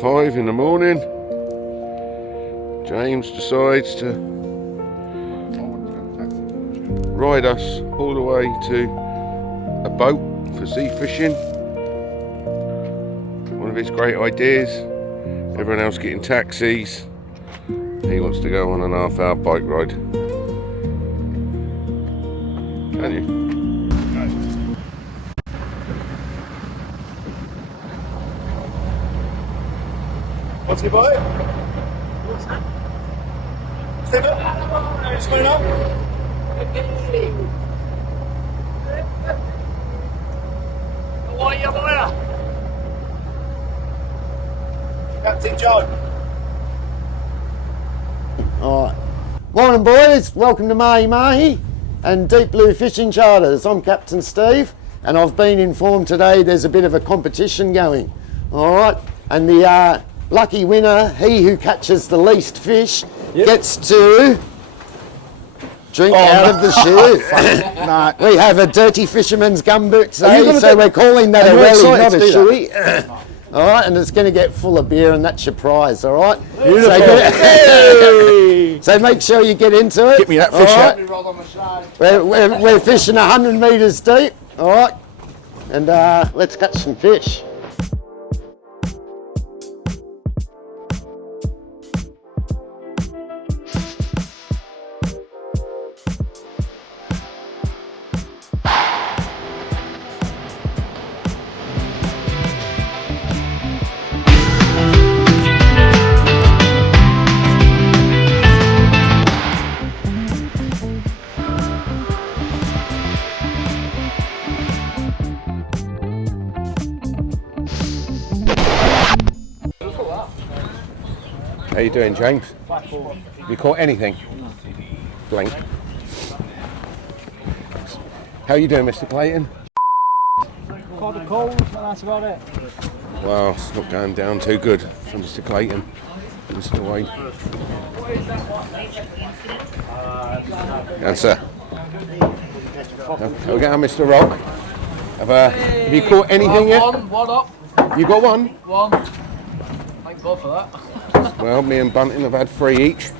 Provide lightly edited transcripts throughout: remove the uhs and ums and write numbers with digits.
5 in the morning. James decides to ride us all the way to a boat for sea fishing. One of his great ideas. Everyone else getting taxis. He wants to go on an half-hour bike ride. Can you? What's your boat? Step up. Spin up. Captain John. Alright. Morning boys, welcome to Mahi Mahi and Deep Blue Fishing Charters. I'm Captain Steve and I've been informed today there's a bit of a competition going. Alright, and the lucky winner, he who catches the least fish, gets to drink out of the shoe. No. We have a dirty fisherman's gumboot today, so we're calling that a Welly, not a shoey. Alright, and it's going to get full of beer and that's your prize, alright? So make sure you get into it. Get me that fish out. We're fishing 100 metres deep, alright? And let's catch some fish. How you doing, James? You caught anything? Blank. How you doing, Mr. Clayton? Caught a cold, and that's about it. Well, it's not going down too good for Mr. Clayton. Mr. Wade. Yes, sir. Can we get on, Mr. Rock? Have you caught anything yet? One up. You got one? One. Thank God for that. Well, me and Bunting have had 3 each.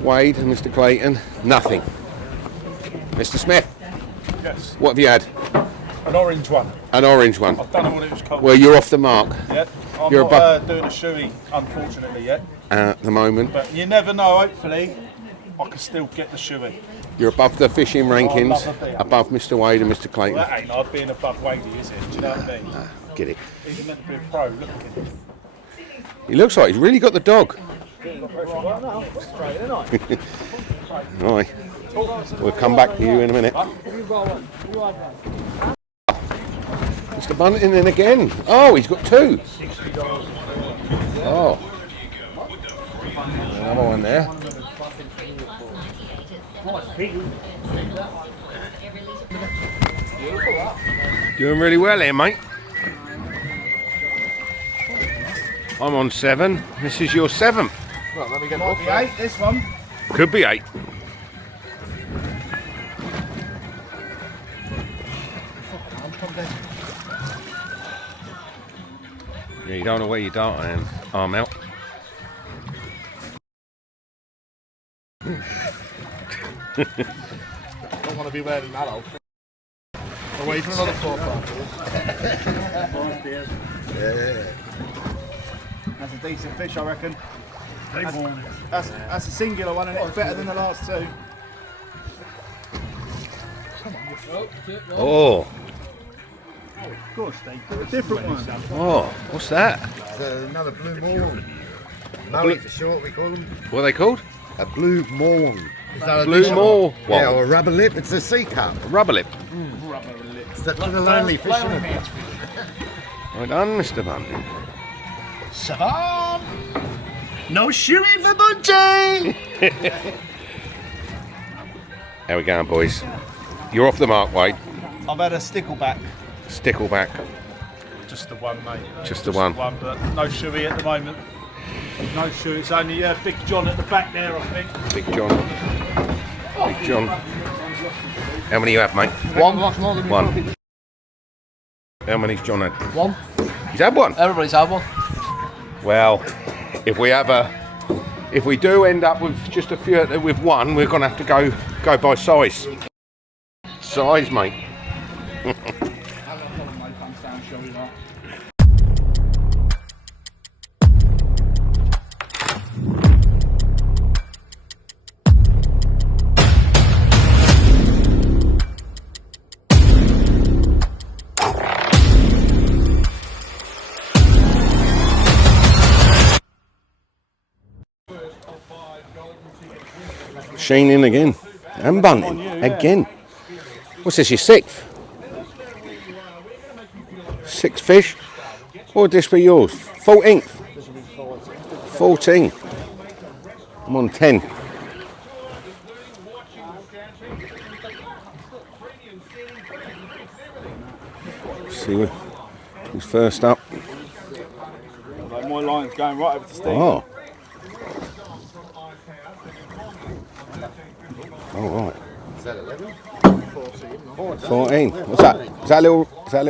Wade and Mr. Clayton, nothing. Mr. Smith? Yes. What have you had? An orange one. An orange one. I don't know what it was called. Well, you're off the mark. Yeah. I'm You're not doing a shoey, unfortunately, yet. At the moment. But you never know, hopefully, I can still get the shoey. You're above the fishing rankings, love a beer. above Mr. Wade and Mr. Clayton. Well, that ain't hard being above Wadey, is it? Do you know what I mean? Get it. He's meant to be a pro, look at him. He looks like he's really got the dog. Right. We'll come back to you in a minute. Mr. Bunting in again. Oh, he's got 2. Oh. Another one there. Doing really well here, mate. I'm on 7. This is your 7th. Well, let me get off. 8, this one. Could be 8. Yeah, you don't know where your dart arm out. Don't want to be wearing that out. Away for another 4 5 Yeah. That's a decent fish, I reckon. That's a singular one, and it's better than the last 2. Oh. Of course, they do a different one. Oh, what's that? Another blue morn. Mullet for short, we call them. What are they called? A blue morn. Is that a Blue Moor. Yeah, or a rubber lip. It's a sea cup. Rubber lip. It's the lonely fisherman. Well done, Mr. Bunting. Savam! No shoey for Bunting! How we going, boys? You're off the mark, Wade. I've had a stickleback. Stickleback. Just the one, mate. Just the one. But no shoey at the moment. No shoey. It's only Big John at the back there, I think. Big John. Big John. How many you have, mate? One. Much more than One. How many's John had? One. He's had one? Everybody's had one. Well, if we do end up with just a few with one, we're gonna have to go by size. Size, mate. Sheen in again. And Bunting again. What's this, your sixth? Sixth fish? What would this be yours? 14th? 14. I'm on 10. See who's first up. Like my line's going right over to Steve. Oh. Oh, right. Is that 11? 14. What's that? Is that a little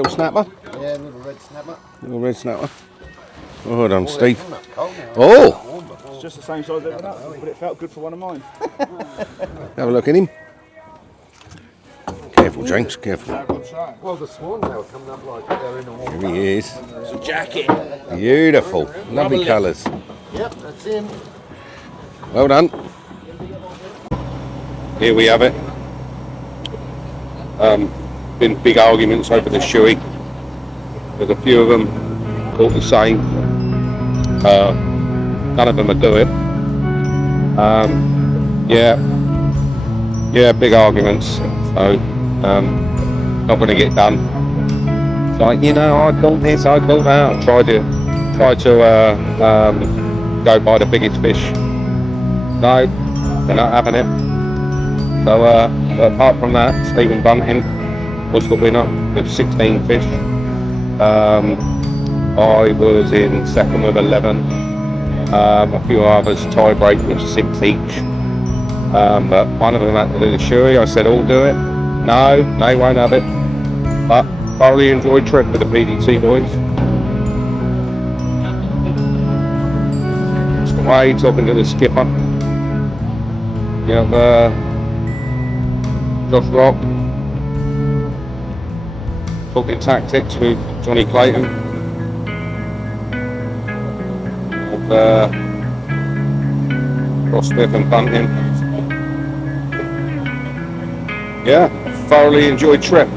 snapper? Yeah, a little red snapper. Little red snapper. Oh, hold on, Steve. Cold now. Oh! It's just the same size as everyone else, but it felt good for one of mine. Have a look at him. Careful, James, careful. Well, the swan they were coming up like they're in the water. Here he is. It's a jacket. Beautiful. Lovely colours. Yep, that's him. Well done. Here we have it. Been big arguments over the shoey. There's a few of them caught the same. None of them would do it. Yeah, big arguments. So not going to get done. It's like, you know, I caught this, I caught that. Try to go by the biggest fish. No, they're not having it. So apart from that, Stephen Bunting was the winner with 16 fish. I was in second with 11. A few others tie break with 6 each. But one of them had to do the shoey. I said, all do it. No, they won't have it. But thoroughly enjoyed trip with the PDC boys. Mr. Wade talking to the skipper. You have Josh Rock talking tactics with Jonny Clayton. Crossbeth and Bunting. Yeah, thoroughly enjoyed trip.